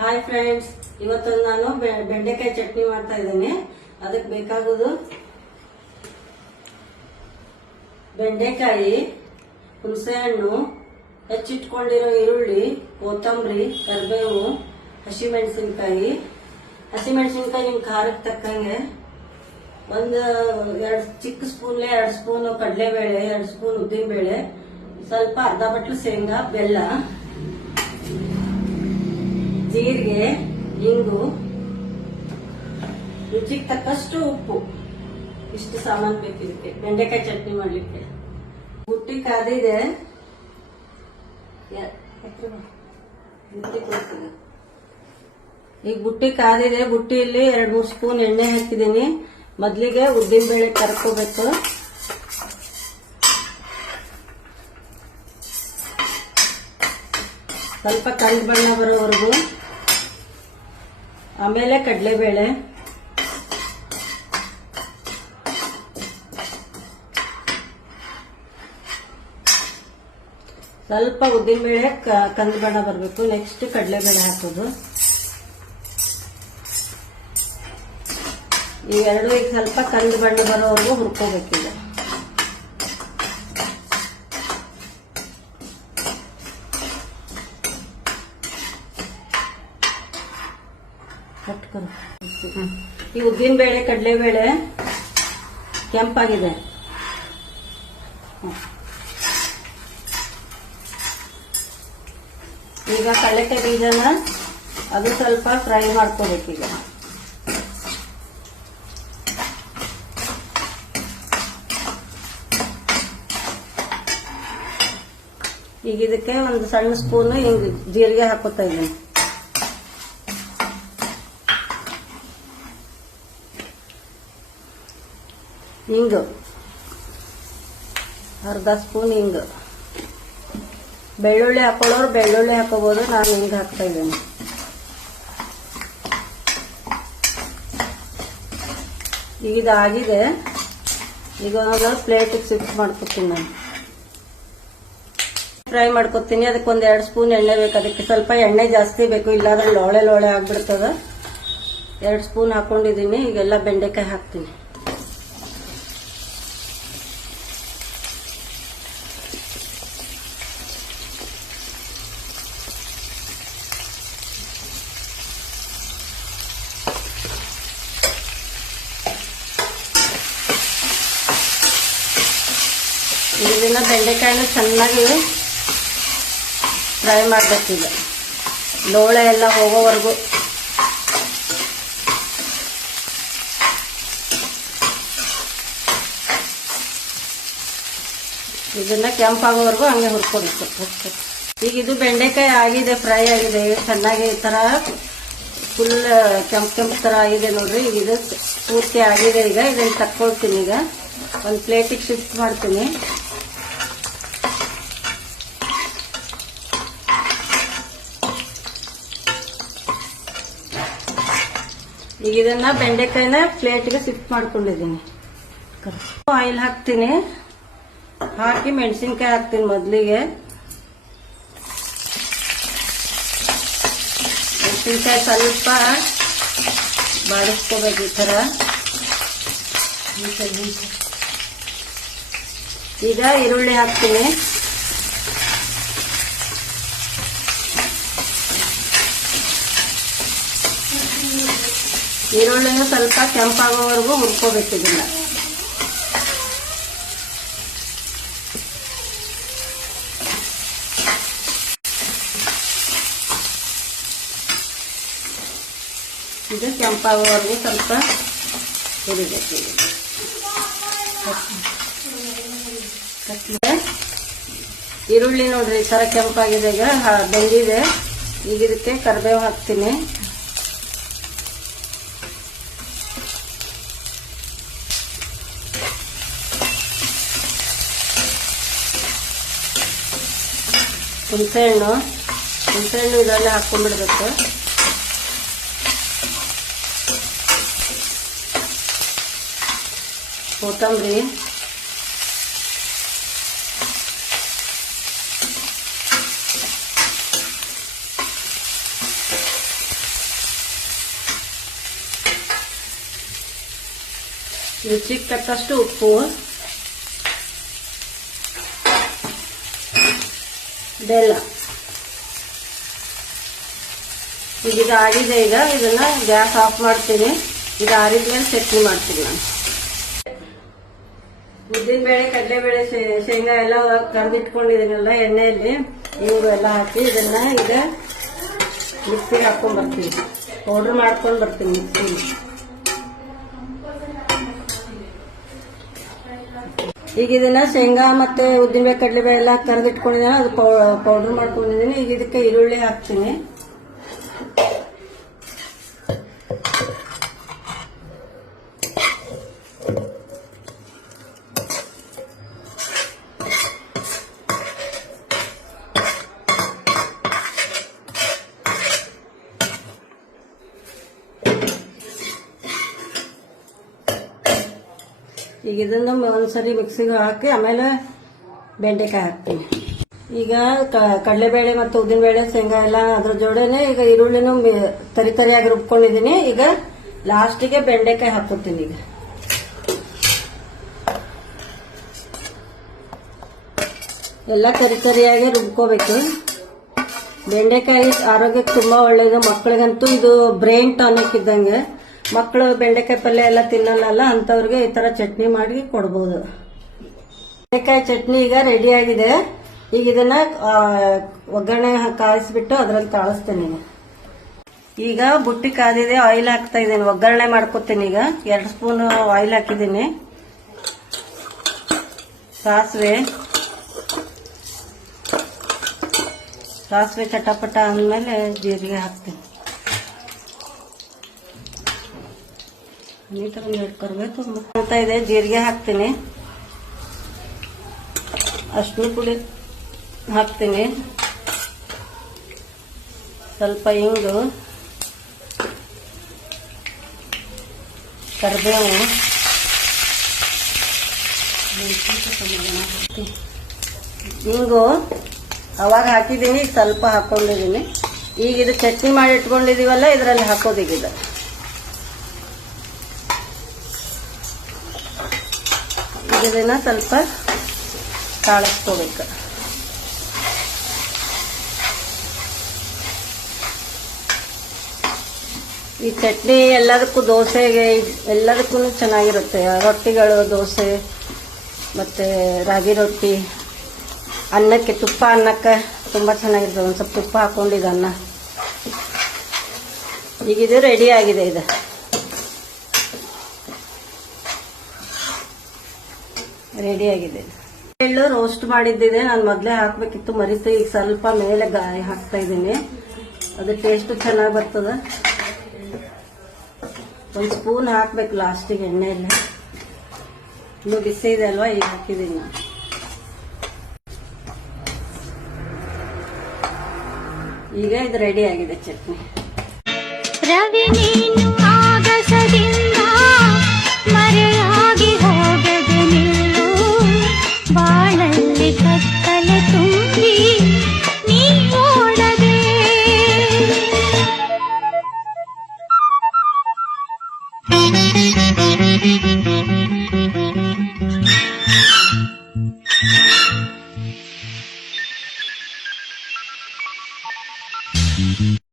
Hi friends, ಇವತ್ತು ನಾನು ಬೆಂಡೆಕಾಯಿ ಚಟ್ನಿ ಮಾಡ್ತಾ ಇದ್ದೇನೆ. ಅದಕ್ಕೆ ಬೇಕಾಗುವುದು ಬೆಂಡೆಕಾಯಿ, ಹುಣಸೆಹಣ್ಣು, ಹೆಚ್ಚಿಟ್ಕೊಂಡಿರೋ ಈರುಳ್ಳಿ, ಕೊತ್ತಂಬರಿ, ಕರಿಬೇವು, ಹಸಿಮೆಣಸಿನಕಾಯಿ ನಿಮ್ ಖಾರಕ್ಕೆ ತಕ್ಕಂಗೆ, ಒಂದು 2 ಚಿಕ್ಕ ಸ್ಪೂನ್ಲೆ 2 ಸ್ಪೂನ್ ಕಡಲೆಬೇಳೆ, 2 ಸ್ಪೂನ್ ಉದ್ದಿನಬೇಳೆ, ಸ್ವಲ್ಪ ಅರ್ಧ ಬಟ್ಲು ಶೇಂಗಾ, ಬೆಲ್ಲ, ಜೀರಿಗೆ, ಇಂಗು, ರುಚಿಗೆ ತಕ್ಕಷ್ಟು ಉಪ್ಪು. ಇಷ್ಟು ಸಾಮಾನು ಬೇಕು ಇದಕ್ಕೆ ಬೆಂಡೆಕಾಯಿ ಚಟ್ನಿ ಮಾಡ್ಲಿಕ್ಕೆ. ಬುಟ್ಟಿ ಕಾದಿದೆ, ಈಗ ಬುಟ್ಟಿ ಕಾದಿದೆ. ಬುಟ್ಟಿಯಲ್ಲಿ 2-3 ಸ್ಪೂನ್ ಎಣ್ಣೆ ಹಾಕಿದ್ದೀನಿ. ಮೊದ್ಲಿಗೆ ಉದ್ದಿನ ಬೇಳೆ ಕರ್ಕೋಬೇಕು. ಸ್ವಲ್ಪ ಕಂದು ಬಣ್ಣ ಬರೋವರೆಗೂ. ಆಮೇಲೆ ಕಡಲೆಬೇಳೆ, ಸ್ವಲ್ಪ ಉದ್ದಿನಬೇಳೆ ಕಂದು ಬಣ್ಣ ಬರಬೇಕು. ನೆಕ್ಸ್ಟ್ ಕಡಲೆಬೇಳೆ ಹಾಕೋದು. ಇವೆರಡು ಈಗ ಸ್ವಲ್ಪ ಕಂದು ಬಣ್ಣ ಬರೋವರೆಗೂ ಹುರ್ಕೋಬೇಕೀಗ. ಈ ಉದ್ದಿನಬೇಳೆ ಕಡಲೆಬೇಳೆ ಕೆಂಪಾಗಿದೆ. ಈಗ ಕಡಲೆಕಾಯಿ ಬೀಜನ ಅದು ಸ್ವಲ್ಪ ಫ್ರೈ ಮಾಡ್ಕೋಬೇಕೀಗ. ಈಗ ಇದಕ್ಕೆ ಒಂದು ಸಣ್ಣ ಸ್ಪೂನ್ ಹಿಂಗ್ ಜೀರಿಗೆ ಹಾಕೋತಾ ಇದ್ದೀನಿ. ಹಿಂಗು ಅರ್ಧ ಸ್ಪೂನ್ ಹಿಂಗು. ಬೆಳ್ಳುಳ್ಳಿ ಹಾಕೊಳ್ಳೋರು ಬೆಳ್ಳುಳ್ಳಿ ಹಾಕೋಬಹುದು, ನಾನು ಹಿಂಗ್ ಹಾಕ್ತಾ ಇದ್ದೀನಿ. ಈಗ ಇದಾಗಿದೆ. ಈಗ ಒಂದು ಪ್ಲೇಟಿಗೆ ಶಿಫ್ಟ್ ಮಾಡ್ಕೊತೀನಿ. ನಾನು ಫ್ರೈ ಮಾಡ್ಕೊತೀನಿ. ಅದಕ್ಕೆ 1-2 ಸ್ಪೂನ್ ಎಣ್ಣೆ ಬೇಕು. ಅದಕ್ಕೆ ಸ್ವಲ್ಪ ಎಣ್ಣೆ ಜಾಸ್ತಿ ಬೇಕು, ಇಲ್ಲಾಂದ್ರೆ ಲೋಳೆ ಲೋಳೆ ಆಗ್ಬಿಡ್ತದ. 2 ಸ್ಪೂನ್ ಹಾಕೊಂಡಿದ್ದೀನಿ. ಈಗೆಲ್ಲ ಬೆಂಡೆಕಾಯಿ ಹಾಕ್ತೀನಿ. ಇದನ್ನ ಬೆಂಡೆಕಾಯಿನ ಚೆನ್ನಾಗಿ ಫ್ರೈ ಮಾಡಬೇಕೀಗ, ಲೋಳೆ ಎಲ್ಲ ಹೋಗೋವರೆಗೂ. ಇದನ್ನ ಕೆಂಪಾಗೋವರೆಗೂ ಹಂಗೆ ಹುರ್ಕೋಬೇಕು. ಈಗ ಇದು ಬೆಂಡೆಕಾಯಿ ಆಗಿದೆ, ಫ್ರೈ ಆಗಿದೆ ಚೆನ್ನಾಗಿ. ಈ ತರ ಫುಲ್ ಕೆಂಪು ತರ ಆಗಿದೆ ನೋಡ್ರಿ. ಈಗ ಇದು ಪೂರ್ತಿ ಆಗಿದೆ. ಈಗ ಇದನ್ನ ತಕ್ಕೊಳ್ತೀನಿ. ಈಗ ಒಂದು ಪ್ಲೇಟಿಗೆ ಶಿಫ್ಟ್ ಮಾಡ್ತೀನಿ. ಈಗ ಇದನ್ನ ಬೆಂಡೆಕಾಯಿನ ಪ್ಲೇಟ್ಗೆ ಶಿಫ್ಟ್ ಮಾಡ್ಕೊಂಡಿದ್ದೀನಿ. ಆಯಿಲ್ ಹಾಕ್ತೀನಿ. ಹಾಕಿ ಮೆಣಸಿನ್ಕಾಯಿ ಹಾಕ್ತೀನಿ ಮೊದಲಿಗೆ. ಮೆಣಸಿನ್ಕಾಯಿ ಸ್ವಲ್ಪ ಬಾಡಿಸ್ಕೋಬೇಕು ಈ ತರ. ಈಗ ಈರುಳ್ಳಿ ಹಾಕ್ತೀನಿ. ಈರುಳ್ಳಿನೂ ಸ್ವಲ್ಪ ಕೆಂಪಾಗೋವರೆಗೂ ಹುರ್ಕೋಬೇಕು ಇದನ್ನ. ಇದು ಕೆಂಪಾಗೋವರೆಗೂ ಸ್ವಲ್ಪ ಹುರಿಬೇಕು. ಈರುಳ್ಳಿ ನೋಡ್ರಿ ಈ ತರ ಕೆಂಪಾಗಿದೆ, ಈಗ ಬೆಂದಿದೆ. ಈಗ ಇದಕ್ಕೆ ಕರಿಬೇವು ಹಾಕ್ತೀನಿ. ಹುಣಸೆಹಣ್ಣು ಇದರಲ್ಲಿ ಹಾಕೊಂಡ್ಬಿಡ್ಬೇಕು. ಕೊತ್ತಂಬರಿ, ರುಚಿಗೆ ತಕ್ಕಷ್ಟು ಉಪ್ಪು, ಬೆಲ್ಲ. ಈಗ ಇದು ಆಗಿದೆ. ಈಗ ಇದನ್ನ ಗ್ಯಾಸ್ ಆಫ್ ಮಾಡ್ತೀನಿ. ಇದು ಆರಿದ್ಮೇಲೆ ಚಟ್ನಿ ಮಾಡ್ತೀನಿ ನಾನು. ಉದ್ದಿನಬೇಳೆ, ಕಡಲೆಬೇಳೆ, ಶೇಂಗಾ ಎಲ್ಲ ಕರೆದಿಟ್ಕೊಂಡಿದ್ದೀನಲ್ಲ ಎಣ್ಣೆಯಲ್ಲಿ, ಇವೆಲ್ಲ ಹಾಕಿ ಇದನ್ನ ಈಗ ಮಿಕ್ಸಿಗೆ ಹಾಕೊಂಡ್ ಬರ್ತೀನಿ. ಪೌಡರ್ ಮಾಡ್ಕೊಂಡ್ ಬರ್ತೀನಿ ಮಿಕ್ಸಿಗೆ. ಈಗ ಇದನ್ನ ಶೇಂಗಾ ಮತ್ತೆ ಉದ್ದಿನಬೇಳೆ, ಕಡಲೆಬೇಳೆ ಎಲ್ಲ ಕರೆದಿಟ್ಕೊಂಡಿದ್ದೀನಿ, ಅದು ಪೌಡರ್ ಮಾಡ್ಕೊಂಡಿದ್ದೀನಿ. ಈಗ ಇದಕ್ಕೆ ಈರುಳ್ಳಿ ಹಾಕ್ತೀನಿ. ಈಗ ಇದನ್ನು ಒಂದ್ಸರಿ ಮಿಕ್ಸಿಗೆ ಹಾಕಿ ಆಮೇಲೆ ಬೆಂಡೆಕಾಯಿ ಹಾಕ್ತೀನಿ. ಈಗ ಕಡಲೆಬೇಳೆ ಮತ್ತು ಉದ್ದಿನಬೇಳೆ, ಶೇಂಗಾ ಎಲ್ಲ ಅದ್ರ ಜೋಡನೆ ಈಗ ಈರುಳ್ಳಿನೂ ತರಿಯಾಗಿ ರುಬ್ಕೊಂಡಿದ್ದೀನಿ. ಈಗ ಲಾಸ್ಟಿಗೆ ಬೆಂಡೆಕಾಯಿ ಹಾಕೋತೀನಿ. ಈಗ ಎಲ್ಲ ತರಿಯಾಗಿ ರುಬ್ಕೋಬೇಕು. ಬೆಂಡೆಕಾಯಿ ಆರೋಗ್ಯಕ್ಕೆ ತುಂಬಾ ಒಳ್ಳೇದು. ಮಕ್ಕಳಿಗಂತೂ ಇದು ಬ್ರೈನ್ ಟಾನಿಕ್ ಇದ್ದಂಗೆ. ಮಕ್ಕಳು ಬೆಂಡೆಕಾಯಿ ಪಲ್ಯ ಎಲ್ಲ ತಿನ್ನಲ್ಲ, ಅಂತವ್ರಿಗೆ ಈ ತರ ಚಟ್ನಿ ಮಾಡಿ ಕೊಡ್ಬೋದು. ಬೆಂಡೆಕಾಯಿ ಚಟ್ನಿ ಈಗ ರೆಡಿ ಆಗಿದೆ. ಈಗ ಇದನ್ನ ಒಗ್ಗರಣೆ ಕಾಯಿಸ್ಬಿಟ್ಟು ಅದ್ರಲ್ಲಿ ತಾಳಿಸ್ತೇನೆ. ಈಗ ಬುಟ್ಟಿ ಕಾದಿದೆ, ಆಯಿಲ್ ಹಾಕ್ತಾ ಇದ್ದೀನಿ. ಒಗ್ಗರಣೆ ಮಾಡ್ಕೊತೀನಿ. ಈಗ 2 ಸ್ಪೂನ್ ಆಯಿಲ್ ಹಾಕಿದ್ದೀನಿ. ಸಾಸಿವೆ ಚಟಪಟ ಅಂದ್ಮೇಲೆ ಜೀರಿಗೆ ಹಾಕ್ತೀನಿ. ನೀಟಾಗಿ ಹಿಡ್ಕೊರ್ಬೇಕು ಅಂತ ಇದೆ. ಜೀರಿಗೆ ಹಾಕ್ತೀನಿ, ಅರಿಶಿನ ಪುಡಿ ಹಾಕ್ತೀನಿ, ಸ್ವಲ್ಪ ಹಿಂಗು, ಕರಿಬೇವು, ಹಿಂಗು ಅವಾಗ ಹಾಕಿದ್ದೀನಿ. ಈಗ ಸ್ವಲ್ಪ ಹಾಕೊಂಡಿದ್ದೀನಿ. ಈಗ ಇದು ಚಟ್ನಿ ಮಾಡಿ ಇಟ್ಕೊಂಡಿದೀವಲ್ಲ, ಇದರಲ್ಲಿ ಹಾಕೋದೀಗ ಇದನ್ನ ಸ್ವಲ್ಪ ತಾಳಿಸ್ಕೋಬೇಕು. ಈ ಚಟ್ನಿ ಎಲ್ಲದಕ್ಕೂ, ದೋಸೆಗೆ ಎಲ್ಲದಕ್ಕೂ ಚೆನ್ನಾಗಿರುತ್ತೆ. ರೊಟ್ಟಿಗಳು, ದೋಸೆ ಮತ್ತೆ ರಾಗಿ ರೊಟ್ಟಿ, ಅನ್ನಕ್ಕೆ, ತುಪ್ಪ ಅನ್ನಕ್ಕೆ ತುಂಬಾ ಚೆನ್ನಾಗಿರ್ತದೆ. ಒಂದು ಸ್ವಲ್ಪ ತುಪ್ಪ ಹಾಕೊಂಡಿದ್ದ ಅನ್ನ. ಈಗ ಇದು ರೆಡಿ ಆಗಿದೆ. ಇದು ರೆಡಿ ಆಗಿದೆ. ಎಳ್ಳು ರೋಸ್ಟ್ ಮಾಡಿದ್ದಿದೆ, ನಾನು ಮೊದಲೇ ಹಾಕ್ಬೇಕಿತ್ತು, ಮರಿತು. ಈಗ ಸ್ವಲ್ಪ ಮೇಲೆ ಹಾಕ್ತಾ ಇದ್ದೀನಿ. ಅದು ಟೇಸ್ಟ್ ಚೆನ್ನಾಗಿ ಬರ್ತದ. 1 ಸ್ಪೂನ್ ಹಾಕ್ಬೇಕು ಲಾಸ್ಟಿಗೆ ಎಣ್ಣೆಲ್ಲ. ಇನ್ನು ಬಿಸಿ ಇದೆ ಅಲ್ವಾ, ಈಗ ಹಾಕಿದ್ದೀನಿ. ಈಗ ಇದು ರೆಡಿ ಆಗಿದೆ ಚಟ್ನಿ. ರವಿ ನೀನು ಆಗಸದಿಂದ